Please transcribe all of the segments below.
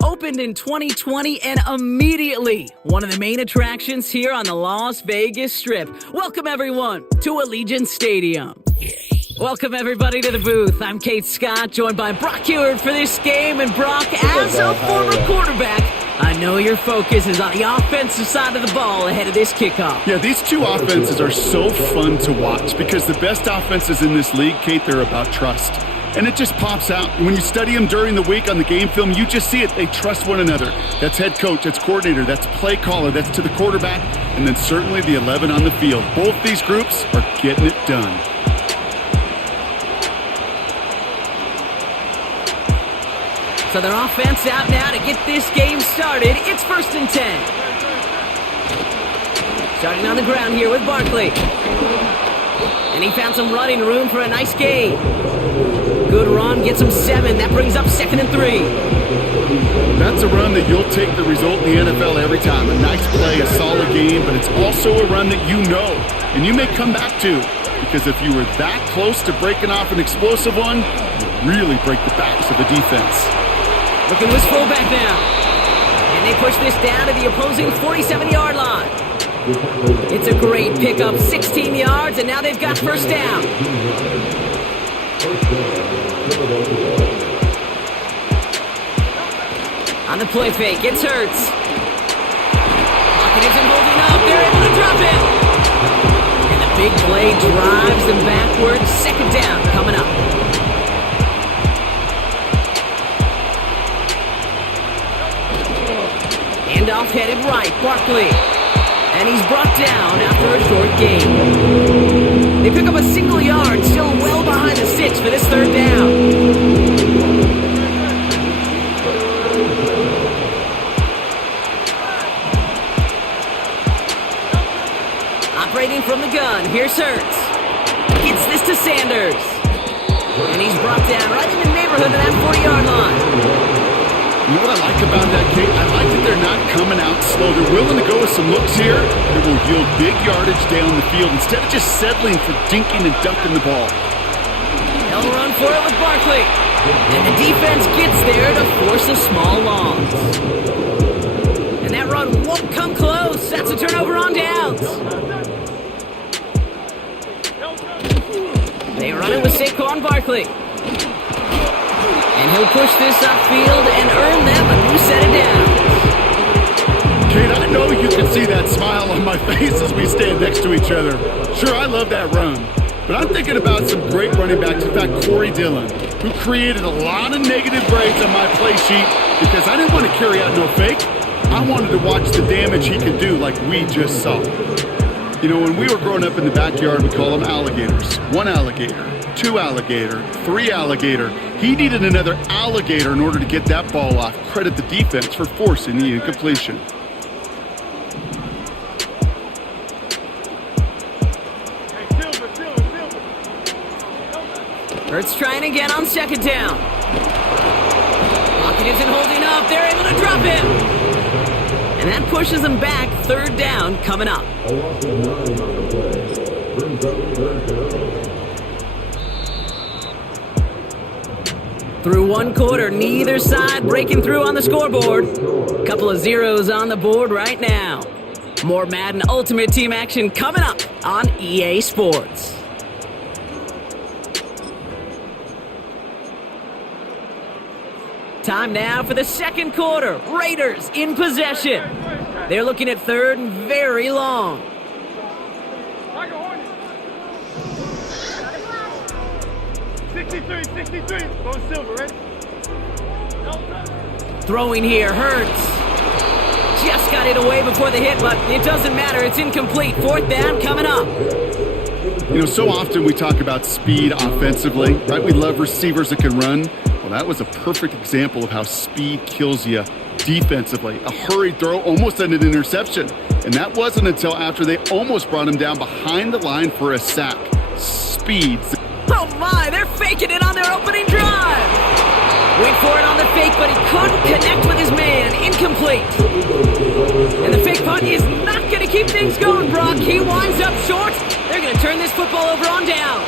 Opened in 2020 and immediately one of the main attractions here on the Las Vegas Strip. Welcome everyone to Allegiant Stadium. Welcome everybody to the booth. I'm Kate Scott, joined by Brock Heward for this game. And Brock, as a former quarterback, I know your focus is on the offensive side of the ball ahead of this kickoff. Yeah, these two offenses are so fun to watch because the best offenses in this league, Kate, they're about trust. And it just pops out. When you study them during the week on the game film, you just see it. They trust one another. That's head coach, that's coordinator, that's play caller, that's to the quarterback, and then certainly the 11 on the field. Both these groups are getting it done. So their offense out now to get this game started. It's 1st and 10. Starting on the ground here with Barkley. And he found some running room for a nice gain. Good run, gets him 7. That brings up 2nd and 3. That's a run that you'll take the result in the NFL every time. A nice play, a solid game, but it's also a run that you know and you may come back to. Because if you were that close to breaking off an explosive one, you really break the backs of the defense. Looking to his fullback now. And they push this down to the opposing 47-yard line. It's a great pickup, 16 yards, and now they've got 1st down. On the play fake, it's Hurts. Pocket isn't holding up, they're able to drop it. And the big play drives them backwards. 2nd down coming up. Handoff headed right, Barkley. And he's brought down after a short gain. They pick up a single yard, still well behind the 6 for this 3rd down. Operating from the gun, here's Hurts. Gets this to Sanders. And he's brought down right in the neighborhood of that 40-yard line. You know what I like about that, Kate? I like that they're not coming out slow. They're willing to go with some looks here that will yield big yardage down the field instead of just settling for dinking and dunking the ball. They'll run for it with Barkley. And the defense gets there to force a small loss. And that run won't come close. That's a turnover on downs. They run it with Saquon Barkley. And he'll push this upfield and earn them a new set of downs. Kate, I know you can see that smile on my face as we stand next to each other. Sure, I love that run. But I'm thinking about some great running backs. In fact, Corey Dillon, who created a lot of negative grades on my play sheet because I didn't want to carry out no fake. I wanted to watch the damage he could do like we just saw. You know, when we were growing up in the backyard, we call them alligators. 1 alligator, 2 alligator, 3 alligator. He needed another alligator in order to get that ball off. Credit the defense for forcing the incompletion. Hurts trying again on 2nd down. Pocket isn't holding up. They're able to drop him. And that pushes them back. 3rd down coming up. Through 1 quarter, neither side breaking through on the scoreboard. Couple of zeros on the board right now. More Madden Ultimate Team action coming up on EA Sports. Time now for the 2nd quarter. Raiders in possession. They're looking at 3rd and very long. Going silver, ready? Throwing here, Hurts. Just got it away before the hit, but it doesn't matter. It's incomplete. 4th down coming up. You know, so often we talk about speed offensively, right? We love receivers that can run. Well, that was a perfect example of how speed kills you defensively. A hurried throw almost ended an interception. And that wasn't until after they almost brought him down behind the line for a sack. Speed. Oh my, they're faking it on their opening drive. Went for it on the fake, but he couldn't connect with his man. Incomplete. And the fake punt is not going to keep things going, Brock. He winds up short. They're going to turn this football over on downs.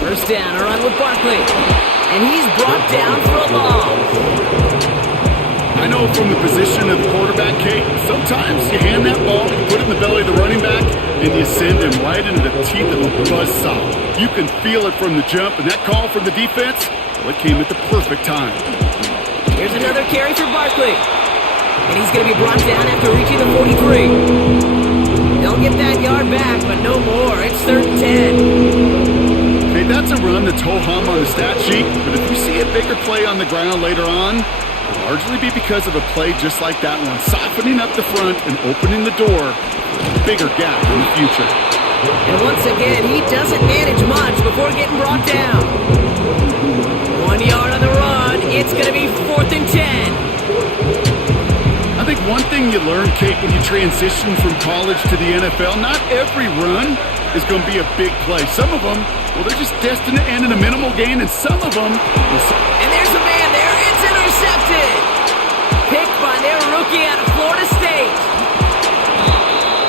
First down, a run with Barkley. And he's brought down for a loss. I know from the position of the quarterback, Kate, sometimes you hand that ball, you put it in the belly of the running back, and you send him right into the teeth of a buzzsaw. You can feel it from the jump, and that call from the defense, well, it came at the perfect time. Here's another carry for Barkley. And he's going to be brought down after reaching the 43. They'll get that yard back, but no more. It's 3rd and 10. Hey, that's a run that's ho-hum on the stat sheet, but if you see a bigger play on the ground later on, it'll largely be because of a play just like that one, softening up the front and opening the door for a bigger gap in the future. And once again, he doesn't manage much before getting brought down. 1 yard on the run. It's going to be 4th and 10. I think one thing you learn, Kate, when you transition from college to the NFL, not every run is going to be a big play. Some of them, well, they're just destined to end in a minimal gain, and some of them... And there's a man there. It's intercepted. Picked by their rookie out of Florida State.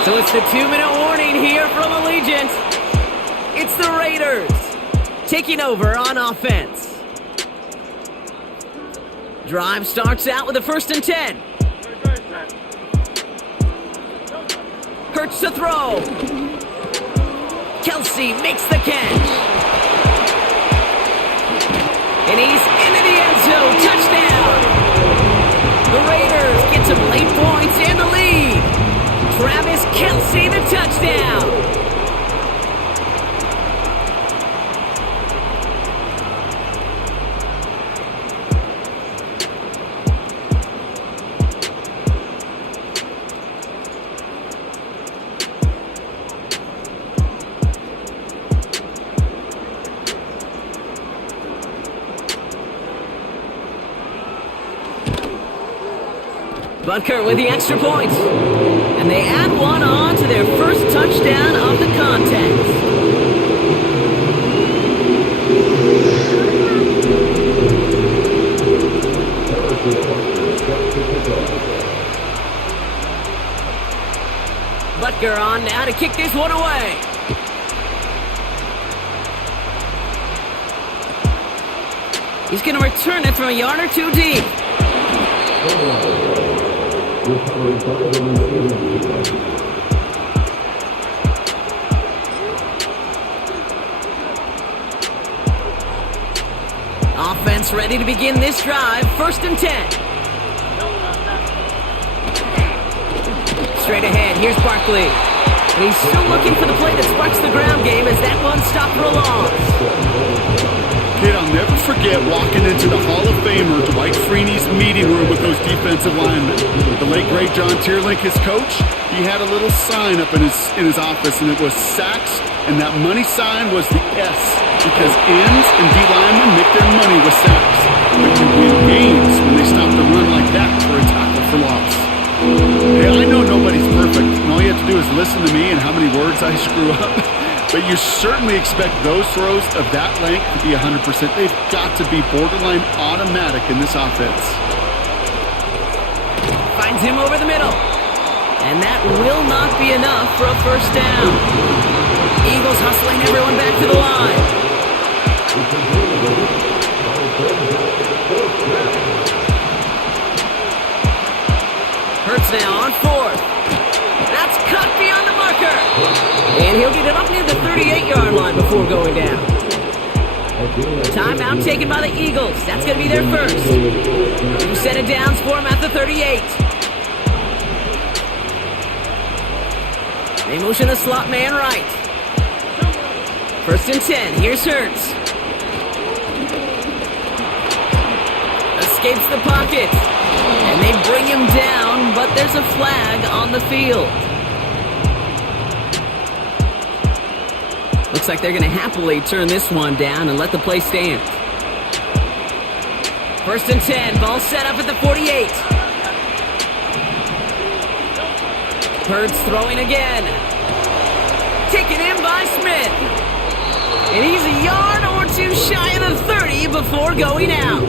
So it's the 2-minute warning here from Allegiant. It's the Raiders taking over on offense. Drive starts out with a 1st and 10. Hurts to throw. Kelsey makes the catch. And he's into the end zone. Touchdown. The Raiders get some late points and the lead. Travis Kelsey, the touchdown. Butker with the extra point. And they add one on to their first touchdown of the contest. Butker on now to kick this one away. He's going to return it from a yard or two deep. Offense ready to begin this drive. 1st and 10. Straight ahead, here's Barkley. And he's still looking for the play that sparks the ground game as that one stopped for a loss. Kid, I'll never forget walking into the Hall of Famer Dwight Freeney's meeting room with those defensive linemen. The late, great John Tierlink, his coach, he had a little sign up in his office, and it was sacks, and that money sign was the S, because ends and D linemen make their money with sacks. But you win games when they stop the run like that for a tackle for loss. Hey, I know nobody's perfect, and all you have to do is listen to me and how many words I screw up. But you certainly expect those throws of that length to be 100%. They've got to be borderline automatic in this offense. Finds him over the middle. And that will not be enough for a first down. Eagles hustling everyone back to the line. Hurts now on 4th. That's cut beyond the marker. And he'll get it up near the 38-yard line before going down. Timeout taken by the Eagles. That's going to be their first. 2 set of downs for him at the 38. They motion a slot man right. 1st and 10. Here's Hurts. Escapes the pocket. And they bring him down, but there's a flag on the field. Looks like they're going to happily turn this one down and let the play stand. 1st and 10, ball set up at the 48. Hurts throwing again. Taken in by Smith. And he's a yard or two shy of the 30 before going out.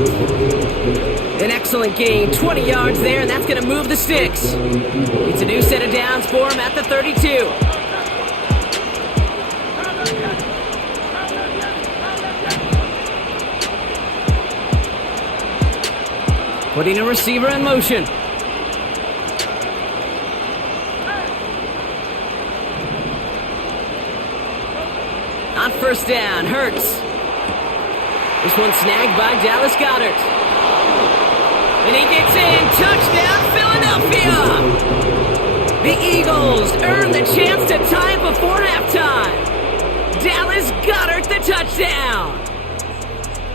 An excellent gain, 20 yards there, and that's going to move the sticks. It's a new set of downs for him at the 32. Putting a receiver in motion. On 1st down, Hurts. This one snagged by Dallas Goedert. And he gets in. Touchdown, Philadelphia! The Eagles earn the chance to tie before halftime. Dallas Goedert the touchdown.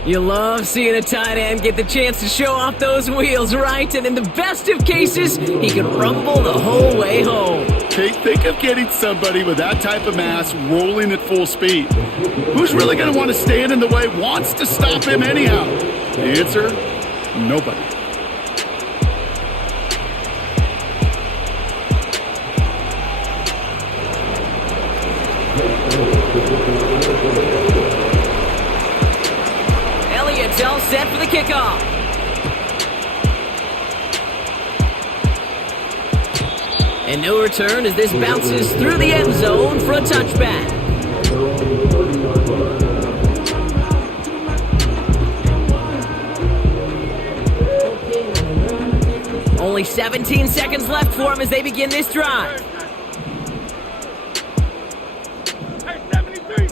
You love seeing a tight end get the chance to show off those wheels, right? And in the best of cases, he can rumble the whole way home. Okay, think of getting somebody with that type of mass rolling at full speed. Who's really going to want to stand in the way, wants to stop him anyhow? The answer, nobody. Elliott's all set for the kickoff. And no return as this bounces through the end zone for a touchback. Only 17 seconds left for him as they begin this drive. Hey, 73.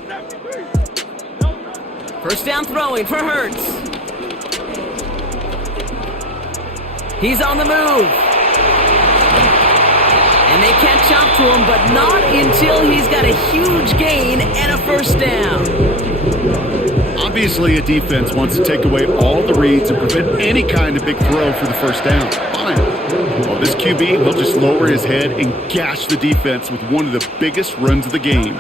1st down throwing for Hurts. He's on the move. And they catch up to him, but not until he's got a huge gain and a 1st down. Obviously, a defense wants to take away all the reads and prevent any kind of big throw for the 1st down. Fine. Well, this QB will just lower his head and gash the defense with one of the biggest runs of the game.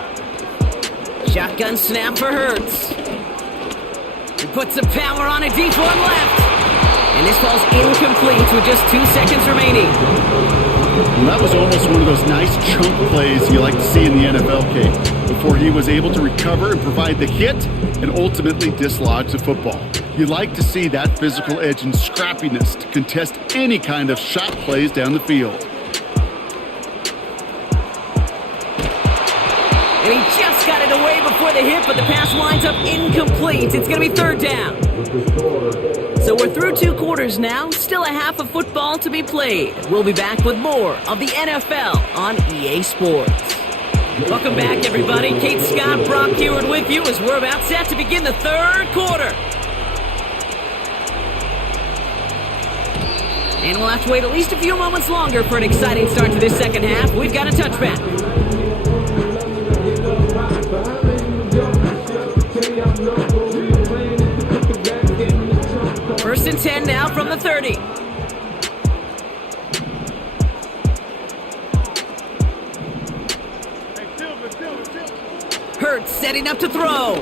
Shotgun snap for Hurts. He puts some power on a deep one left. And this ball's incomplete with just 2 seconds remaining. Well, that was almost one of those nice chunk plays you like to see in the NFL, Kate, before he was able to recover and provide the hit and ultimately dislodge the football. You like to see that physical edge and scrappiness to contest any kind of shot plays down the field. And he just got it away before the hit, but the pass winds up incomplete. It's going to be 3rd down. So we're through 2 quarters now, still a half of football to be played. We'll be back with more of the NFL on EA Sports. Welcome back, everybody. Kate Scott, Brock Heward with you as we're about set to begin the 3rd quarter. And we'll have to wait at least a few moments longer for an exciting start to this 2nd half. We've got a touchback. 1st and 10 now from the 30. Hurts setting up to throw.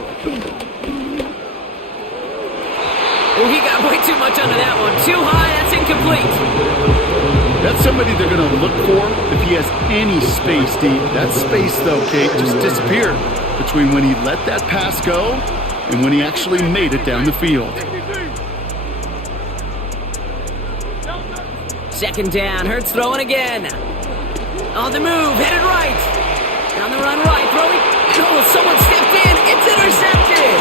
Oh, he got way too much under that one. Too high, that's incomplete. That's somebody they're going to look for if he has any space deep. That space, though, Kate, just disappeared between when he let that pass go and when he actually made it down the field. 2nd down, Hurts throwing again. On the move, headed right. On the run right, throwing. Oh, someone stepped in. It's intercepted.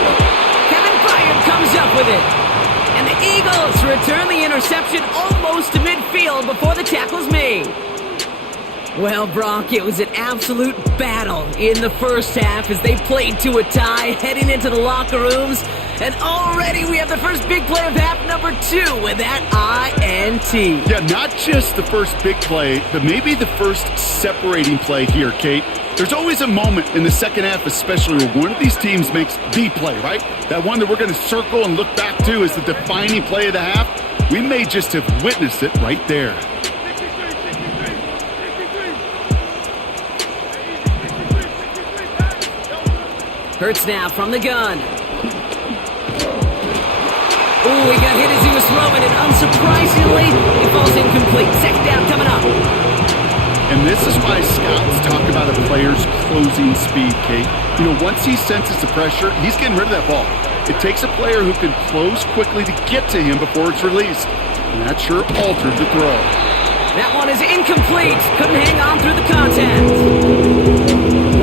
Kevin Byard comes up with it. And the Eagles return the interception almost to midfield before the tackle's made. Well, Brock, it was an absolute battle in the 1st half as they played to a tie, heading into the locker rooms. And already we have the first big play of half number 2 with that INT. Yeah, not just the first big play, but maybe the first separating play here, Kate. There's always a moment in the 2nd half, especially where one of these teams makes the play, right? That one that we're going to circle and look back to as the defining play of the half. We may just have witnessed it right there. Hurts now from the gun. Ooh, he got hit as he was throwing it. Unsurprisingly, he falls incomplete. Second down coming up. And this is why scouts talk about a player's closing speed, Kate. You know, once he senses the pressure, he's getting rid of that ball. It takes a player who can close quickly to get to him before it's released. And that sure altered the throw. That one is incomplete. Couldn't hang on through the contact.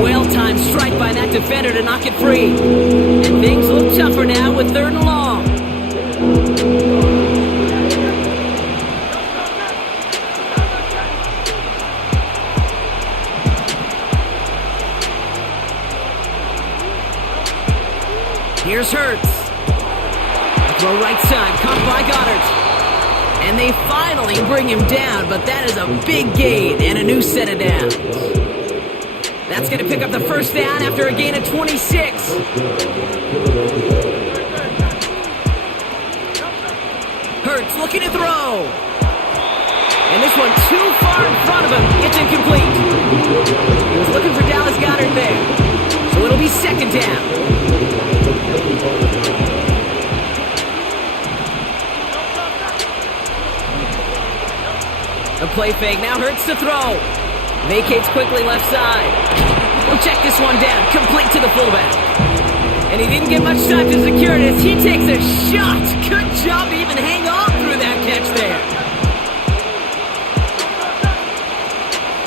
Well-timed strike by that defender to knock it free. And things look tougher now with 3rd and long. Here's Hurts. Throw right side, caught by Goddard. And they finally bring him down, but that is a big gain and a new set of downs. That's going to pick up the first down after a gain of 26. Hurts looking to throw. And this one too far in front of him. It's incomplete. He was looking for Dallas Goedert there. So it'll be 2nd down. A play fake, now Hurts to throw. Vacates quickly left side. We'll check this one down, complete to the fullback. And he didn't get much time to secure it as he takes a shot. Good job to even hang on through that catch there.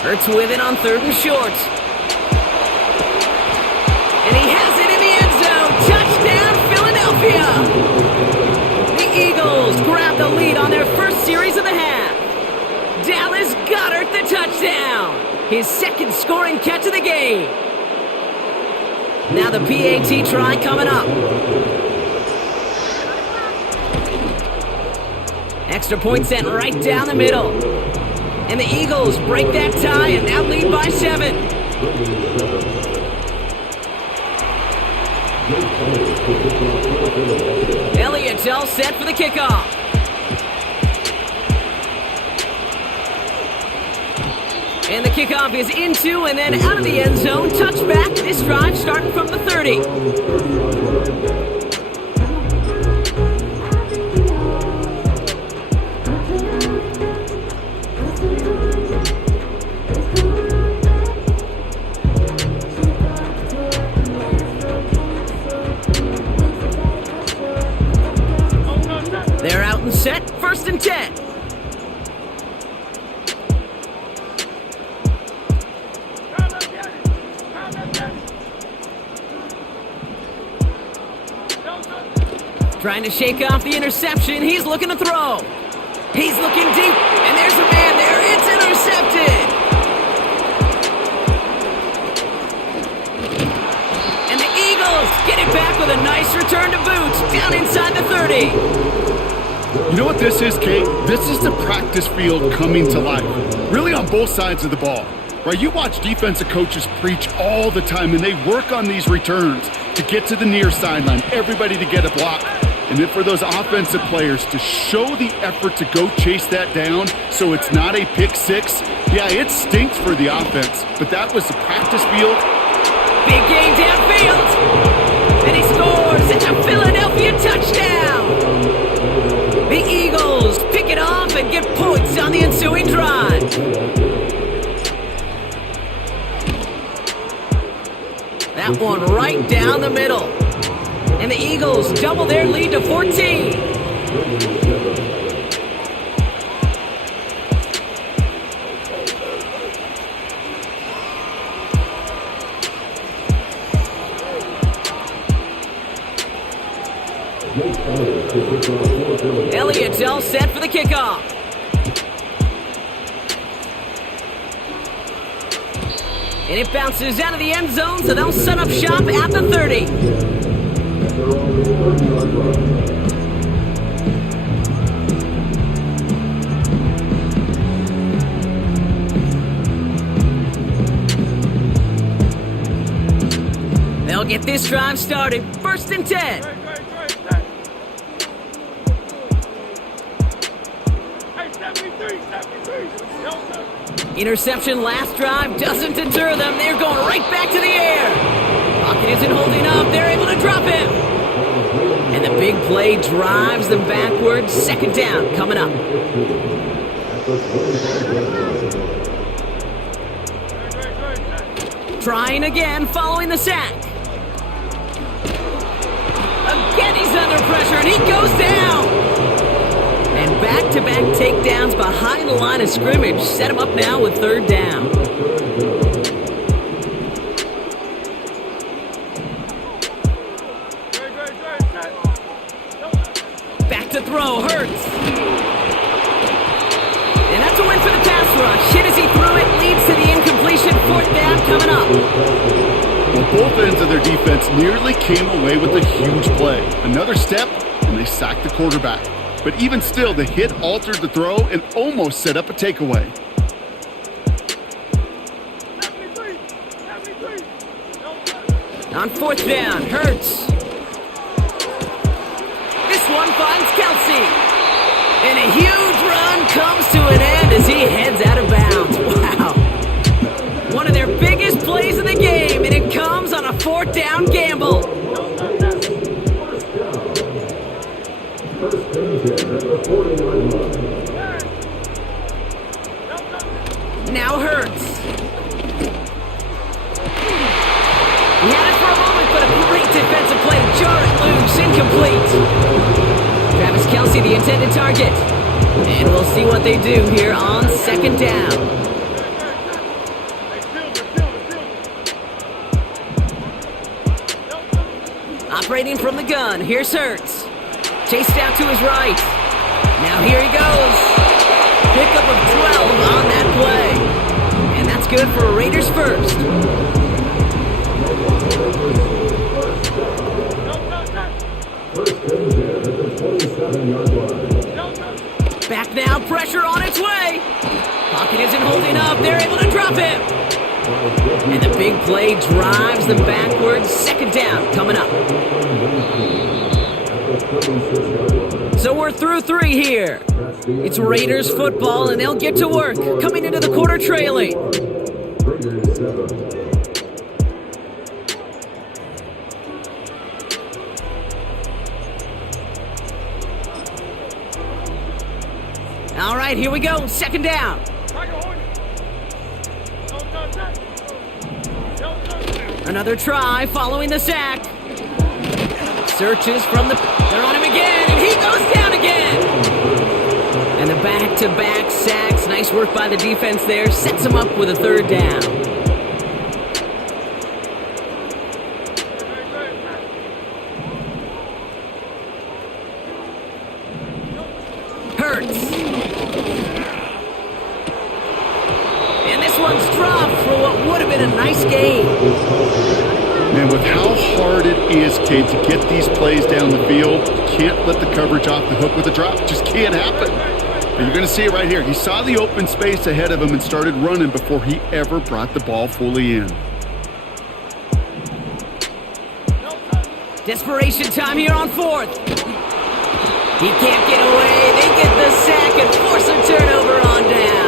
Hurts with it on 3rd and short. And he has it in the end zone. Touchdown, Philadelphia. The Eagles grab the lead on their first series of the half. Dallas Goedert the touchdown. His 2nd scoring catch of the game. Now the PAT try coming up. Extra point sent right down the middle. And the Eagles break that tie and now lead by 7. Elliott's all set for the kickoff. And the kickoff is into and then out of the end zone. Touchback. This drive starting from the 30. They're out and set. 1st and 10. Trying to shake off the interception. He's looking to throw. He's looking deep. And there's a man there. It's intercepted. And the Eagles get it back with a nice return to boot. Down inside the 30. You know what this is, Kate? This is the practice field coming to life. Really on both sides of the ball. Right? You watch defensive coaches preach all the time, and they work on these returns to get to the near sideline, everybody to get a block. And then for those offensive players to show the effort to go chase that down so it's not a pick six, yeah, it stinks for the offense. But that was the practice field. Big gain downfield. And he scores. It's a Philadelphia touchdown. The Eagles pick it off and get points on the ensuing drive. That one right down the middle. And the Eagles double their lead to 14. Elliott's all set for the kickoff. And it bounces out of the end zone, so they'll set up shop at the 30. They'll get this drive started. 1st and 10. Interception last drive doesn't deter them. They're going right back to the air. Pocket isn't holding up. play drives them backwards. Second down coming up. Trying again following the sack. Again he's under pressure and he goes down. And back-to-back takedowns behind the line of scrimmage set him up now with third down. Back to throw, Hurts. And that's a win for the pass rush. Hit as he threw it, leads to the incompletion. Fourth down coming up. Well, both ends of their defense nearly came away with a huge play. Another step, and they sacked the quarterback. But even still, the hit altered the throw and almost set up a takeaway. On fourth down, Hurts. This one finds Kelsey. And a huge run comes to an end as he heads out of bounds. Wow. One of their biggest plays of the game, and it comes on a fourth down gamble. Now Hurts. He had it for a moment, but a great defensive play to jar it loose. Incomplete. Travis Kelsey, the intended target. And we'll see what they do here on second down. Operating from the gun, here's Hurts. Chased out to his right. Now here he goes. Pickup of 12 on that play. And that's good for a Raiders first. Back now, pressure on its way. Pocket isn't holding up. They're able to drop him. And the big play drives them backwards. Second down coming up. So we're through three here. It's Raiders football, and they'll get to work. Coming into the quarter trailing. All right, here we go. Second down. Another try following the sack. Searches from the... They're on him again, and he goes down again. And the back-to-back sacks. Nice work by the defense there. Sets him up with a third down. Hurts. And this one's dropped for what would have been a nice game. Man, with how hard it is, Kate, to get these plays down the field, you can't let the coverage off the hook with a drop. It just can't happen. But you're going to see it right here. He saw the open space ahead of him and started running before he ever brought the ball fully in. Desperation time here on fourth. He can't get away. They get the sack and force a turnover on down.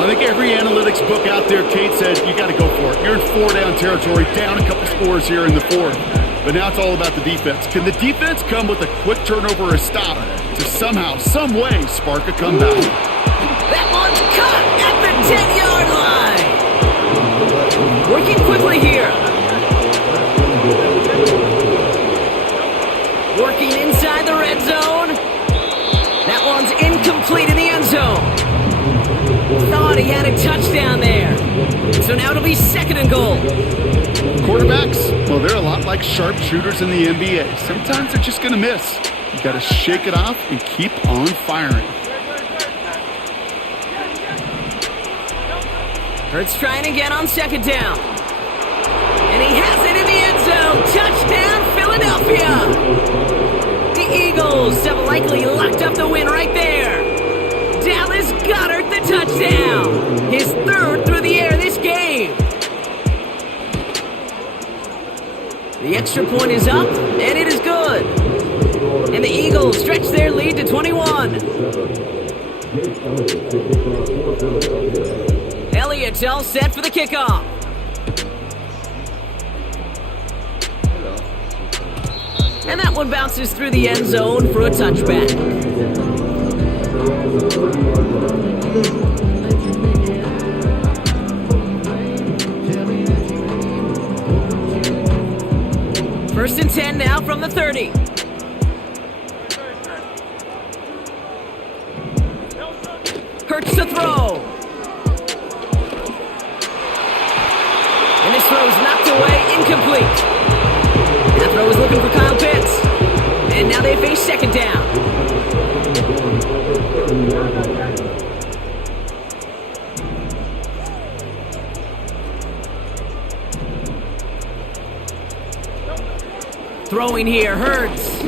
I think every analytics book out there, Kate, said you got to go for it. You're in four-down territory, down a couple scores here in the fourth. But now it's all about the defense. Can the defense come with a quick turnover or a stop to somehow, some way, spark a comeback? That one's caught at the 10-yard line. Working quickly here. Working inside the red zone. That one's incomplete in the end zone. Thought he had a touchdown there. So now it'll be second and goal. Quarterbacks, well, they're a lot like sharpshooters in the NBA. Sometimes they're just going to miss. You got to shake it off and keep on firing. Hurts trying again on second down. And he has it in the end zone. Touchdown, Philadelphia. The Eagles have likely locked up the win right there. Dallas Goedert the touchdown. His third through the air this game. The extra point is up, and it is good. And the Eagles stretch their lead to 21. Elliott's all set for the kickoff. And that one bounces through the end zone for a touchback. First and 10 now from the 30. Hurts to throw. And this throw is knocked away, incomplete. That throw is looking for Kyle Pitts. And now they face second down. Throwing here, Hurts.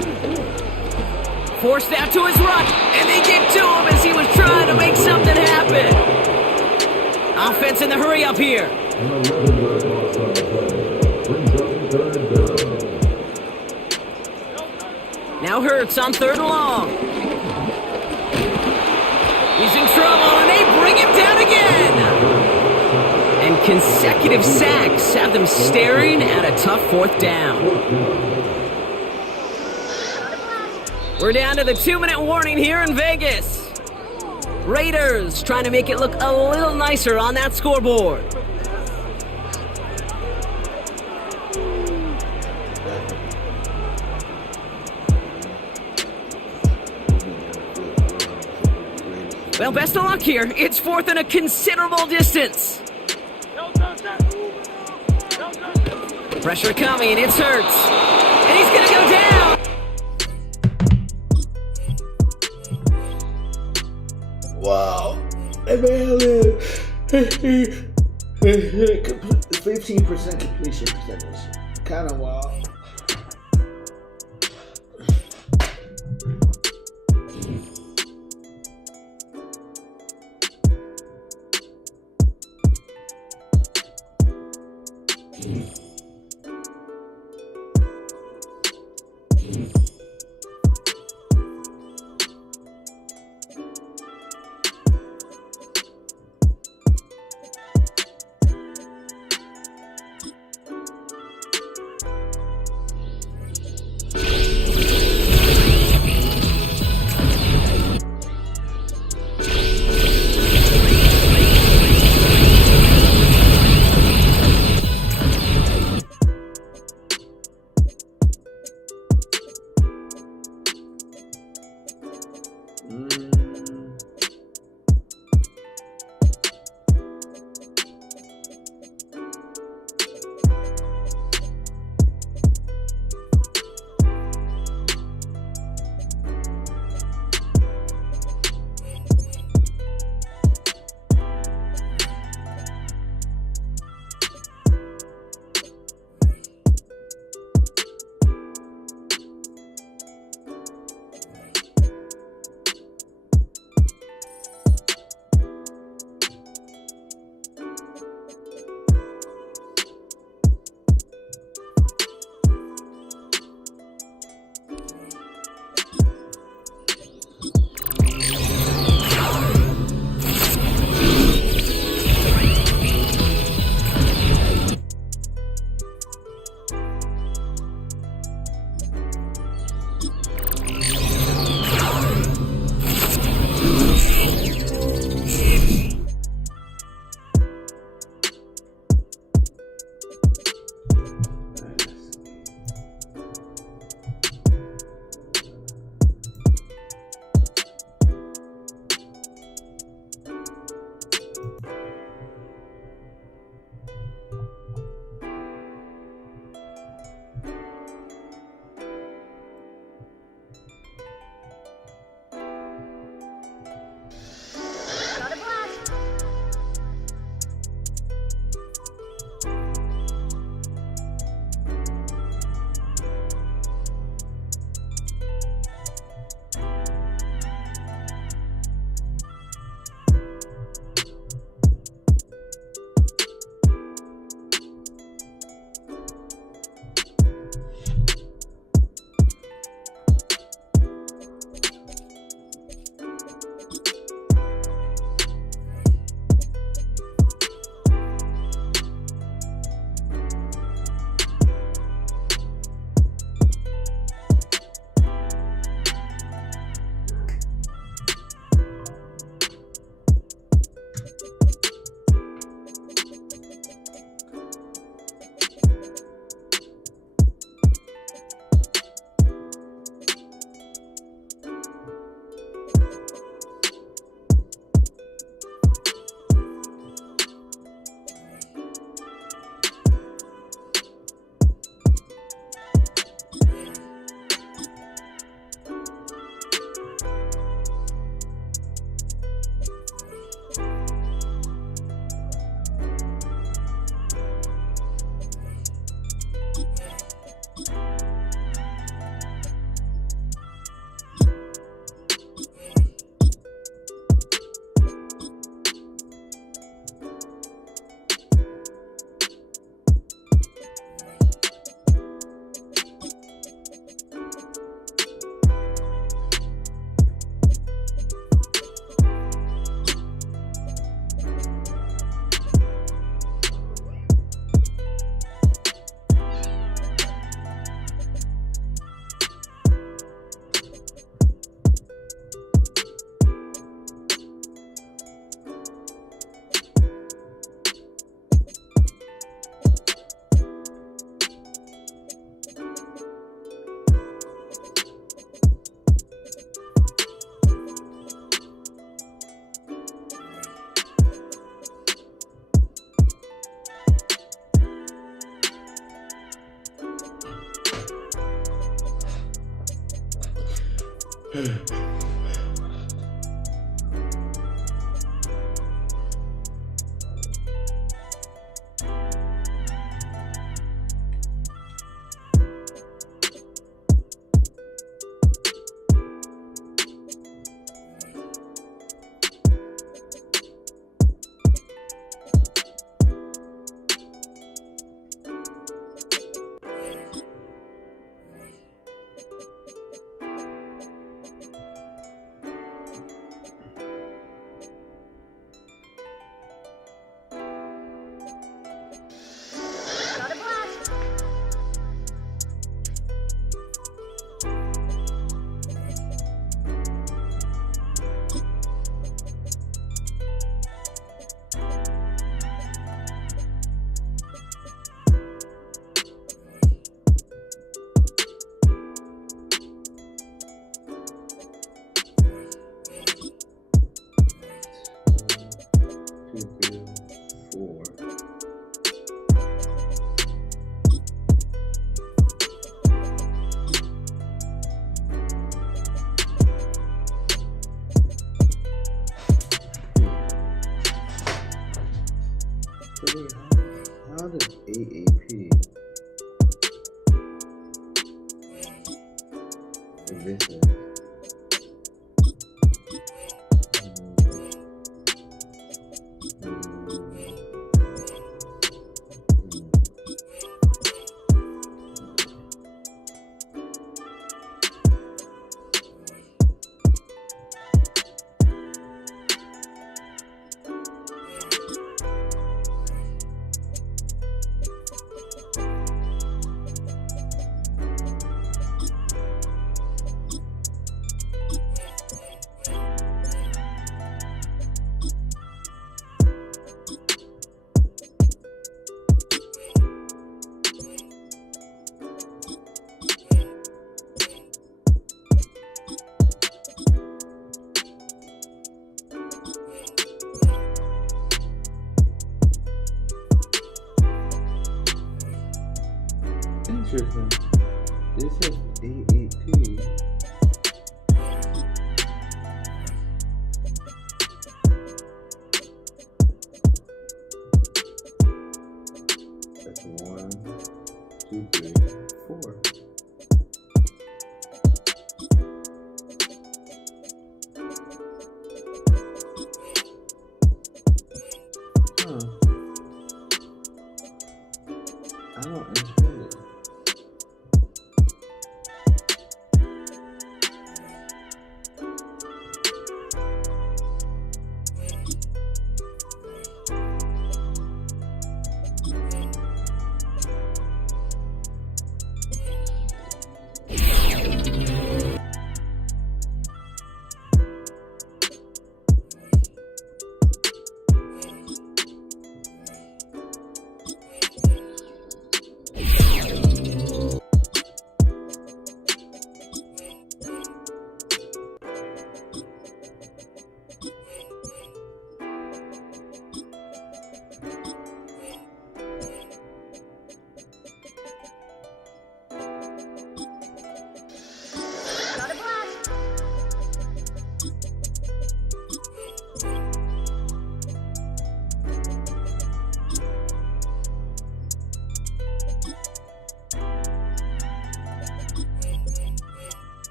Forced out to his right, and they get to him as he was trying to make something happen. Offense in the hurry up here. Now Hurts on 3rd and long. He's in trouble, and they bring him down again. And consecutive sacks have them staring at a tough 4th down. We're down to the 2-minute warning here in Vegas. Raiders trying to make it look a little nicer on that scoreboard. Well, best of luck here. It's 4th and a considerable distance. Pressure coming, it's Hurts. And he's gonna go down. Wow. And man, 15% completion percentage. Kind of wild. How does AAP exist? Interesting. This says AAP. That's 1, 2, 3, 4. I don't understand it.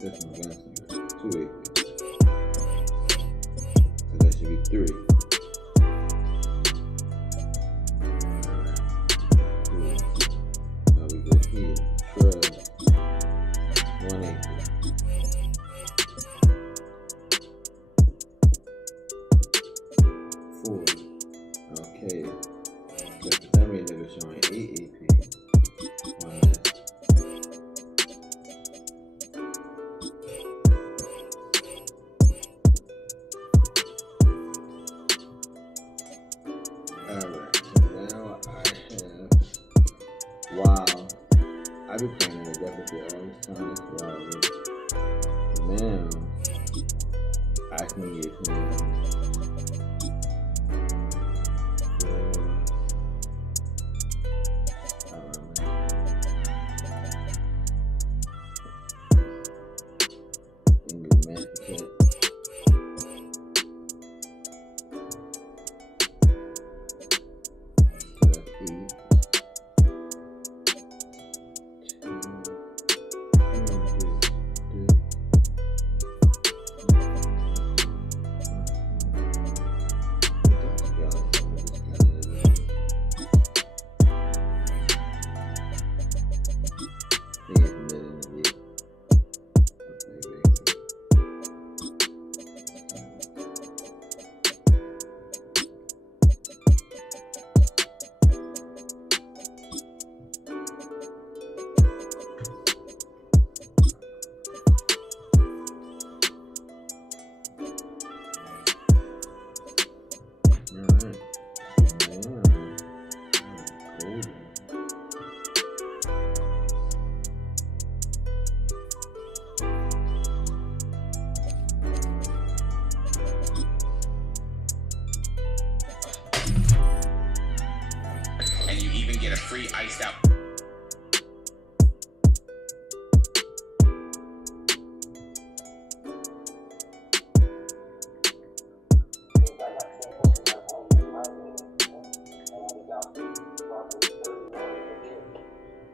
That's my answer. 2 AP. So that should be 3. Now we go here. Trust. 1 AP. Okay. But for some reason it was showing 8 AP. Minus. Alright, so now I have. Wow. I've been playing in the deficit all this time. That's wild. Now, I can give him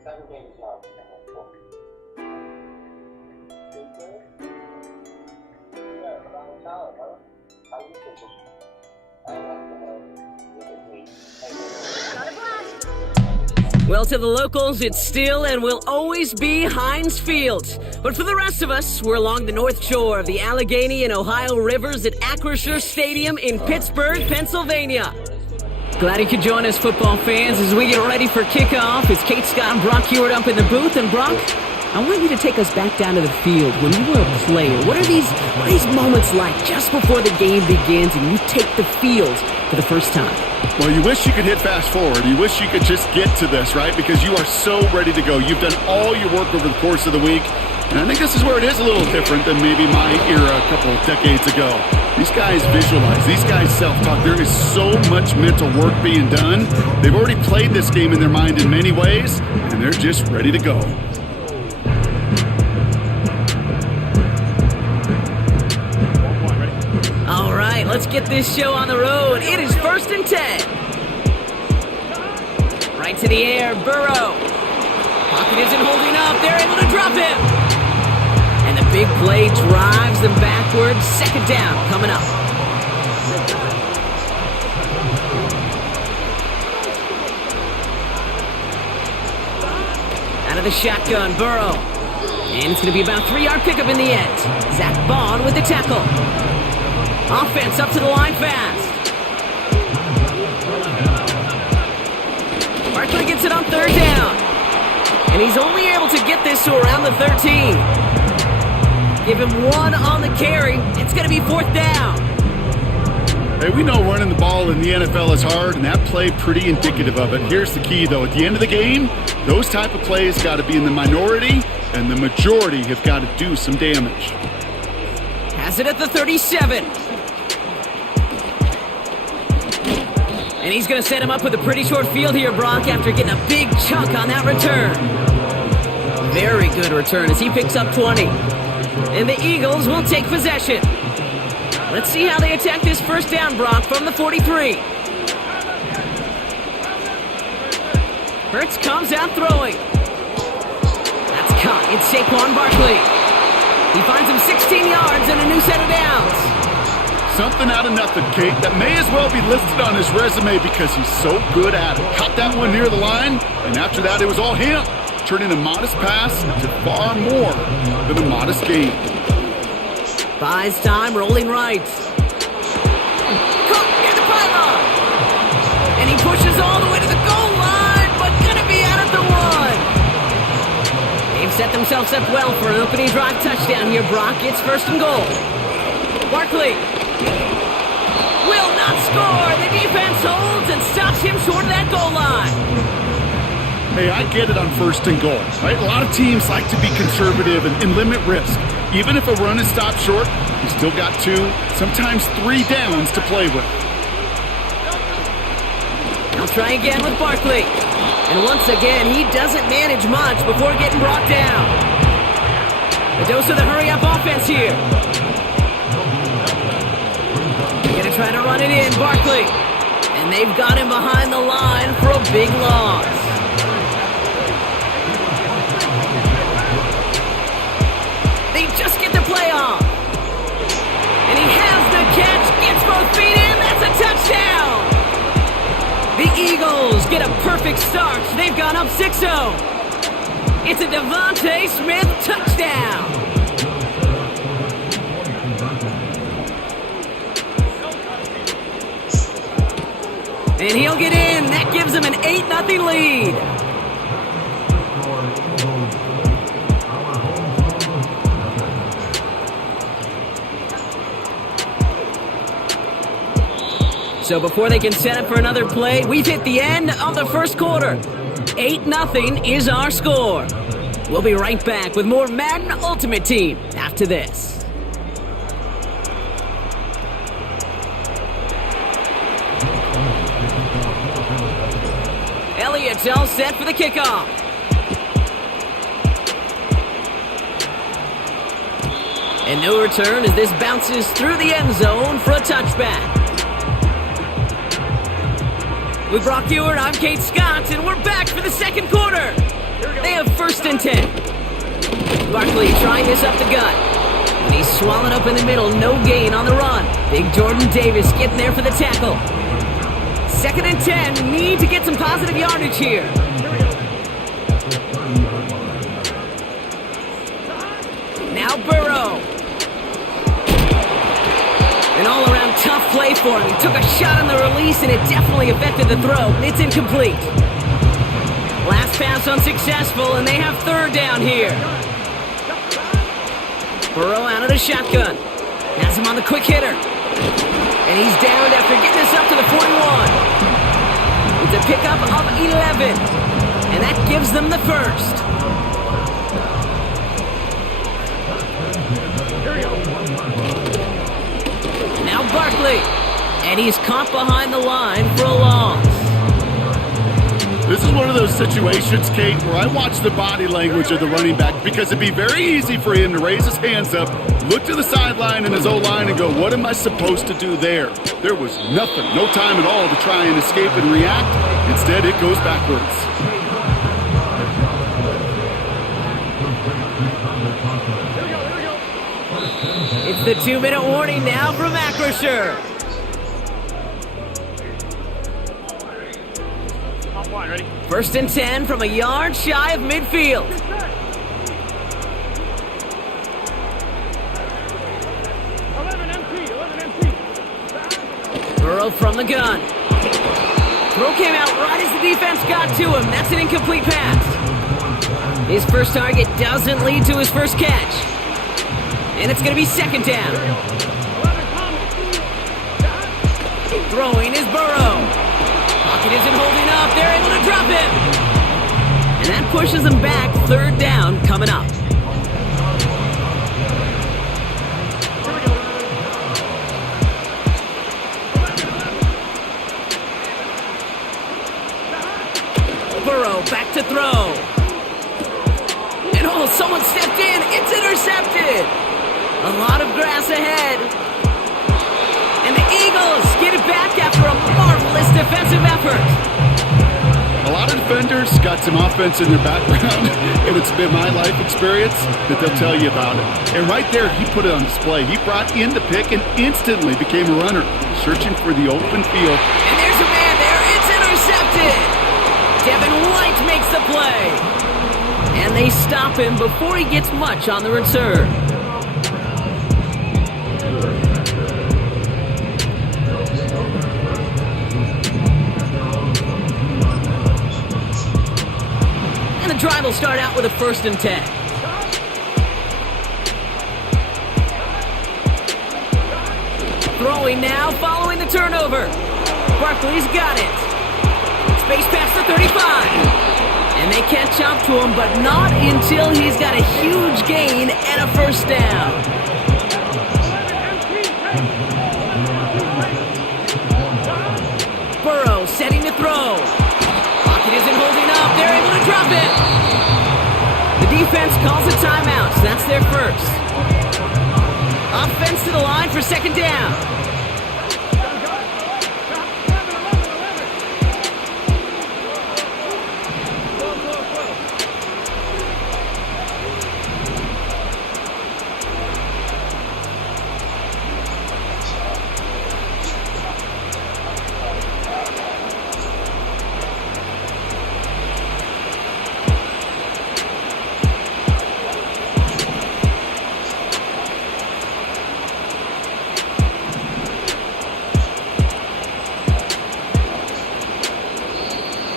7 games now. Yeah, but I'm telling her. How you think? I like to Well, to the locals, it's still and will always be Heinz Field. But for the rest of us, we're along the north shore of the Allegheny and Ohio rivers at Acrisure Stadium in Pittsburgh, Pennsylvania. Glad you could join us, football fans, as we get ready for kickoff. It's Kate Scott and Brock Hewitt up in the booth. And Brock, I want you to take us back down to the field. When you were a player, what are these moments like just before the game begins and you take the field for the first time? Well, you wish you could hit fast forward. You wish you could just get to this, right? Because you are so ready to go. You've done all your work over the course of the week. And I think this is where it is a little different than maybe my era a couple of decades ago. These guys visualize. These guys self-talk. There is so much mental work being done. They've already played this game in their mind in many ways, and they're just ready to go. All right, let's get this show on the road. It is 1st and 10. Right to the air, Burrow. Pocket isn't holding up. They're able to drop him. And the big play drives them backwards. 2nd down coming up. Out of the shotgun, Burrow. And it's going to be about a 3-yard pickup in the end. Zach Bond with the tackle. Offense up to the line fast. Barkley gets it on 3rd down. And he's only able to get this to around the 13. Give him 1 on the carry. It's going to be 4th down. Hey, we know running the ball in the NFL is hard, and that play pretty indicative of it. Here's the key, though. At the end of the game, those type of plays got to be in the minority, and the majority have got to do some damage. Has it at the 37. And he's going to set him up with a pretty short field here, Brock, after getting a big chunk on that return. Very good return as he picks up 20. And the Eagles will take possession. Let's see how they attack this 1st down, Brock, from the 43. Hurts comes out throwing. That's caught. It's Saquon Barkley. He finds him 16 yards and a new set of downs. Something out of nothing, Kate. That may as well be listed on his resume because he's so good at it. Caught that one near the line, and after that, it was all him. Turning a modest pass into far more than a modest gain. Buys time, rolling right. Cook near the pylon. And he pushes all the way to the goal line, but gonna be out at the 1. They've set themselves up well for an opening drive touchdown here, Brock. It's 1st and goal. Barkley will not score. The defense holds and stops him short of that goal line. Hey, I get it on 1st and goal, right? A lot of teams like to be conservative and limit risk. Even if a run is stopped short, he's still got 2, sometimes 3 downs to play with. He'll try again with Barkley. And once again, he doesn't manage much before getting brought down. A dose of the hurry-up offense here. Gonna try to run it in, Barkley. And they've got him behind the line for a big loss. They just get the play off. And he has the catch, gets both feet in, that's a touchdown! The Eagles get a perfect start. They've gone up 6-0. It's a Devontae Smith touchdown. And he'll get in. That gives him an 8-0 lead. So before they can set up for another play, we've hit the end of the first quarter. 8-0 is our score. We'll be right back with more Madden Ultimate Team after this. Elliott's all set for the kickoff. And no return as this bounces through the end zone for a touchback. With Brock Ewart, I'm Kate Scott, and we're back for the second quarter. They have 1st and 10. Barkley trying this up the gut. And he's swallowed up in the middle, no gain on the run. Big Jordan Davis getting there for the tackle. 2nd and 10, need to get some positive yardage here. Now Burrow. An all-around tough play for him. He took a shot on the release, and it definitely affected the throw. It's incomplete. Last pass unsuccessful, and they have 3rd down here. Burrow out of the shotgun. Has him on the quick hitter. And he's downed after getting this up to the 41. It's a pickup of 11. And that gives them the 1st. Now Barkley, and he's caught behind the line for a loss. This is one of those situations, Kate, where I watch the body language of the running back because it'd be very easy for him to raise his hands up, look to the sideline and his O-line and go, what am I supposed to do there? There was nothing, no time at all to try and escape and react. Instead, it goes backwards. It's the 2-minute warning now from Acrisure. Ready? 1st and 10 from a yard shy of midfield. 11 empty. Burrow from the gun. Throw came out right as the defense got to him. That's an incomplete pass. His first target doesn't lead to his first catch. And it's going to be 2nd down. Throwing is Burrow. Pocket isn't holding up. They're able to drop him. And that pushes them back. 3rd down coming up. Burrow back to throw. And oh, someone stepped in. It's intercepted. A lot of grass ahead. And the Eagles get it back after a marvelous defensive effort. A lot of defenders got some offense in their background, and it's been my life experience that they'll tell you about it. And right there, he put it on display. He brought in the pick and instantly became a runner, searching for the open field. And there's a man there. It's intercepted. Devin White makes the play. And they stop him before he gets much on the return. And the drive will start out with a 1st and 10. Throwing now, following the turnover. Barkley's got it. Space past the 35. And they catch up to him, but not until he's got a huge gain and a first down. Burrow setting to throw. Pocket isn't holding up. They're able to drop it. The defense calls a timeout, so that's their first. Offense to the line for second down.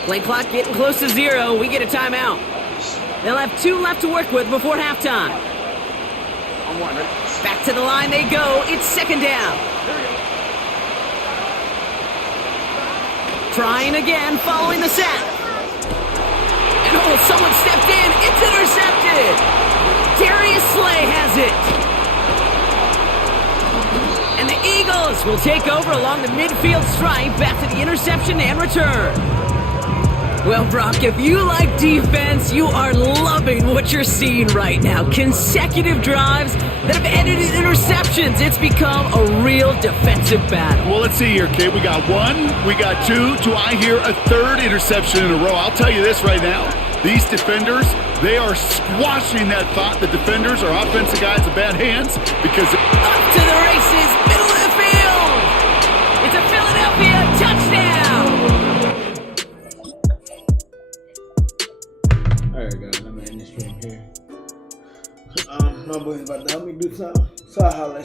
Play clock getting close to 0. We get a timeout. They'll have 2 left to work with before halftime. On one, ready? Back to the line they go. It's second down. Trying again following the sack. And oh, someone stepped in. It's intercepted. Darius Slay has it. And the Eagles will take over along the midfield stripe after the interception and return. Well, Brock, if you like defense, you are loving what you're seeing right now. Consecutive drives that have ended in interceptions. It's become a real defensive battle. Well, let's see here, kid. We got 1, we got 2. Do I hear a 3rd interception in a row? I'll tell you this right now. These defenders, they are squashing that thought that defenders are offensive guys in bad hands because... Up to the races, middle of the field. It's a Philadelphia touchdown. Alright guys, I'm gonna end this stream here. My boy's about to help me do something. So I'll holler at